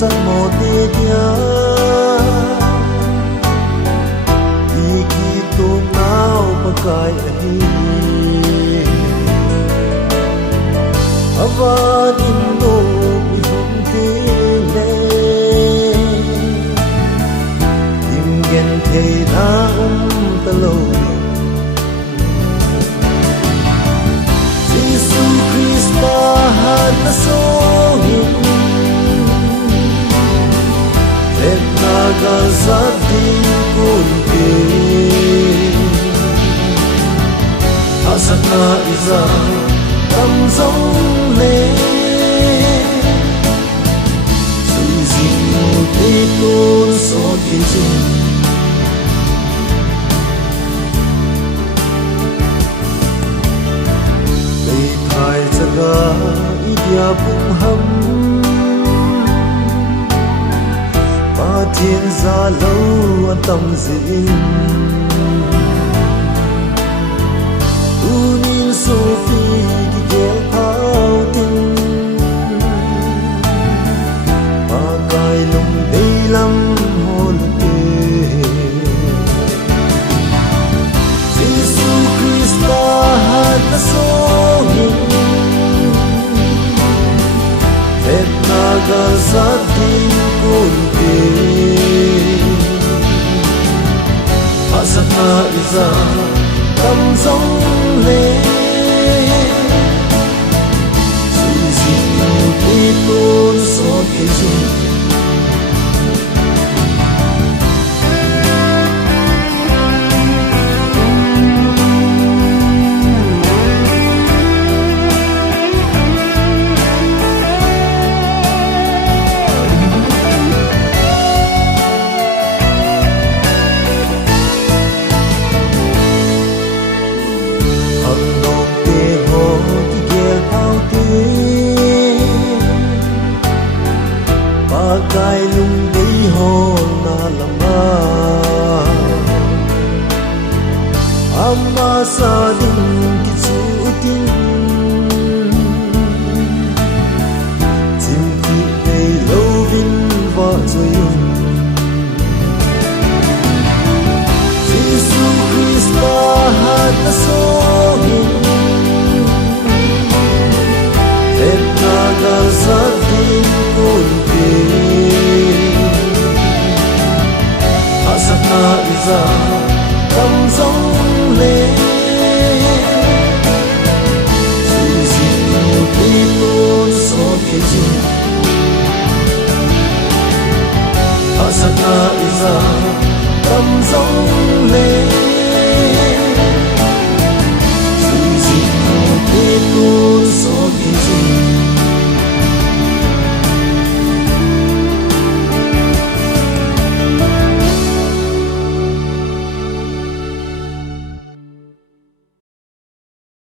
Sắc màu tia nhớ đi khi tôi nào pakai ahi ava dindo ihum tile imgen thei na talo Jesus Christa hat so Nagazadin kunti Asat na iza tamzong le Suizin mo tikon so kinsin Kay thai zaga idya bung ham thiên gia lâu tâm dịnh tu nhìn số phi thì ghé thao tin mà cài lùng đây lắm hồn tê Jesus Christa hát ta số hình phép naga sát tin kunti Asana iza tamzong le Suizin mo tikon so kinsin Pakai lung đi hồ na lama Amma sa din kitsutin Tim ti ay lovin va zoyun Jesus Christa hat na sohin Et nagasadin kunti Asana iza tamzong le Suizin mo tikon so kinsin Asana iza tamzong le